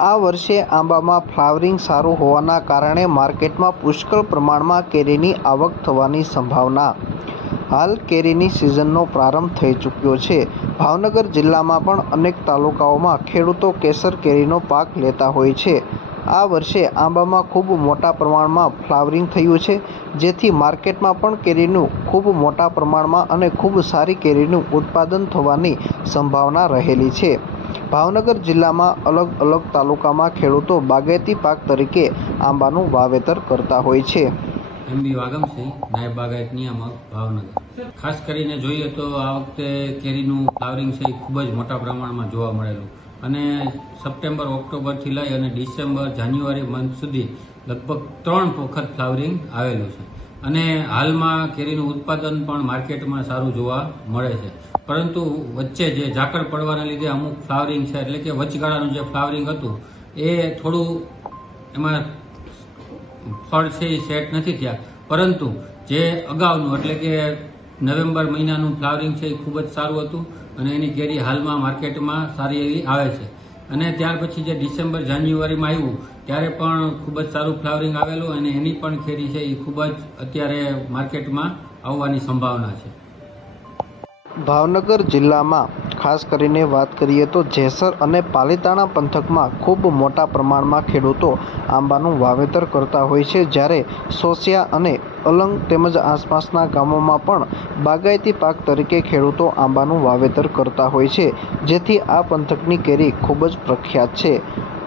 આ વર્ષે આંબામાં ફ્લાવરિંગ સારું હોવાના કારણે માર્કેટમાં પુષ્કળ પ્રમાણમાં કેરીની આવક થવાની સંભાવના. હાલ કેરીની સિઝનનો પ્રારંભ થઈ ચૂક્યો છે. ભાવનગર જિલ્લામાં પણ અનેક તાલુકાઓમાં ખેડૂતો કેસર કેરીનો પાક લેતા હોય છે. આ વર્ષે આંબામાં ખૂબ મોટા પ્રમાણમાં ફ્લાવરિંગ થયું છે, જેથી માર્કેટમાં પણ કેરીનું ખૂબ મોટા પ્રમાણમાં અને ખૂબ સારી કેરીનું ઉત્પાદન થવાની સંભાવના રહેલી છે. ભાવનગર જિલ્લામાં અલગ અલગ તાલુકામાં ખેડૂતો બાગાયતી પાક તરીકે આંબાનું વાવેતર કરતા હોય છે. એમબી વાગમસિંહ નાયબ બાગાયત નિયામક ભાવનગર. ખાસ કરીને જોઈએ તો આ વખતે કેરીનું ફ્લાવરિંગ છે એ ખૂબ જ મોટા પ્રમાણમાં જોવા મળેલું. અને સપ્ટેમ્બર, ઓક્ટોબરથી લઈ અને ડિસેમ્બર, જાન્યુઆરી મંથ સુધી લગભગ ત્રણ વખત ફ્લાવરિંગ આવેલું છે. અને હાલમાં કેરીનું ઉત્પાદન પણ માર્કેટમાં સારું જોવા મળે છે. પરંતુ વચ્ચે જે ઝાકળ પડવાના લીધે અમુક ફ્લાવરિંગ છે, એટલે કે વચગાળાનું જે ફ્લાવરિંગ હતું, એ થોડું એમાં ફળ છે એ સેટ નથી થયા. પરંતુ જે અગાઉનું, એટલે કે નવેમ્બર મહિનાનું ફ્લાવરિંગ છે એ ખૂબ જ સારું હતું અને એની કેરી હાલમાં માર્કેટમાં સારી એવી આવે છે. અને ત્યાર પછી જે ડિસેમ્બર, જાન્યુઆરીમાં આવ્યું, ત્યારે પણ ખૂબ જ સારું ફ્લાવરિંગ આવેલું અને એની પણ ખેરી છે એ ખૂબ જ અત્યારે માર્કેટમાં આવવાની સંભાવના છે. ભાવનગર જિલ્લામાં ખાસ કરીને વાત કરીએ તો જેસર અને પાલીતાણા પંથકમાં ખૂબ મોટા પ્રમાણમાં ખેડૂતો આંબાનું વાવેતર કરતા હોય છે. જ્યારે સોસિયા અને અલંગ તેમજ આસપાસના ગામોમાં પણ બાગાયતી પાક તરીકે ખેડૂતો આંબાનું વાવેતર કરતા હોય છે, જેથી આ પંથકની કેરી ખૂબ જ પ્રખ્યાત છે.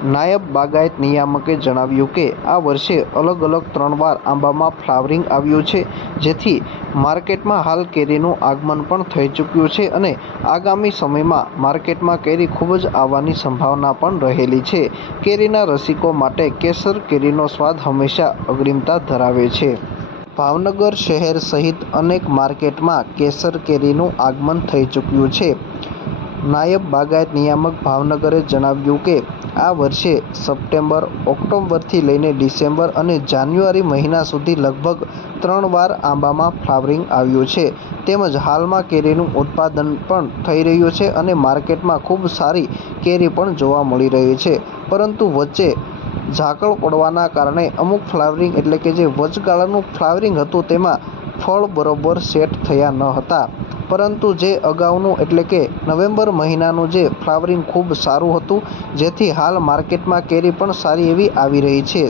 નાયબ બાગાયત નિયામકે જણાવ્યું કે, આ વર્ષે અલગ અલગ ત્રણ વાર આંબામાં ફ્લાવરિંગ આવ્યું છે, જેથી માર્કેટમાં હાલ કેરીનું આગમન પણ થઈ ચૂક્યું છે અને આગામી સમયમાં માર્કેટમાં કેરી ખૂબ જ આવવાની સંભાવના પણ રહેલી છે. કેરીના રસિકો માટે કેસર કેરીનો સ્વાદ હંમેશા અગ્રિમતા ધરાવે છે. ભાવનગર શહેર સહિત અનેક માર્કેટમાં કેસર કેરીનું આગમન થઈ ચૂક્યું છે. નાયબ બાગાયત નિયામક ભાવનગરે જણાવ્યું કે, આ વર્ષે સપ્ટેમ્બર, ઓક્ટોબરથી લઈને ડિસેમ્બર અને જાન્યુઆરી મહિના સુધી લગભગ ત્રણ વાર આંબામાં ફ્લાવરિંગ આવ્યું છે. તેમજ હાલમાં કેરીનું ઉત્પાદન પણ થઈ રહ્યું છે અને માર્કેટમાં ખૂબ સારી કેરી પણ જોવા મળી રહી છે. પરંતુ વચ્ચે ઝાકળ પડવાના કારણે અમુક ફ્લાવરિંગ એટલે કે જે વચગાળાનું ફ્લાવરિંગ હતું તેમાં ફળ બરોબર સેટ થયા ન હતા. પરંતુ જે અગાઉનું એટલે કે નવેમ્બર મહિનાનું જે ફ્લાવરિંગ ખૂબ સારું હતું, જેથી હાલ માર્કેટમાં કેરી પણ સારી એવી આવી રહી છે.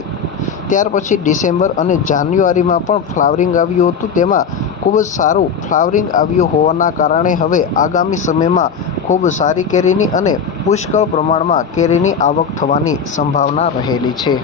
ત્યાર પછી ડિસેમ્બર અને જાન્યુઆરીમાં પણ ફ્લાવરિંગ આવ્યું હતું. તેમાં ખૂબ જ સારું ફ્લાવરિંગ આવ્યું હોવાના કારણે હવે આગામી સમયમાં ખૂબ સારી કેરીની અને પુષ્કળ પ્રમાણમાં કેરીની આવક થવાની સંભાવના રહેલી છે.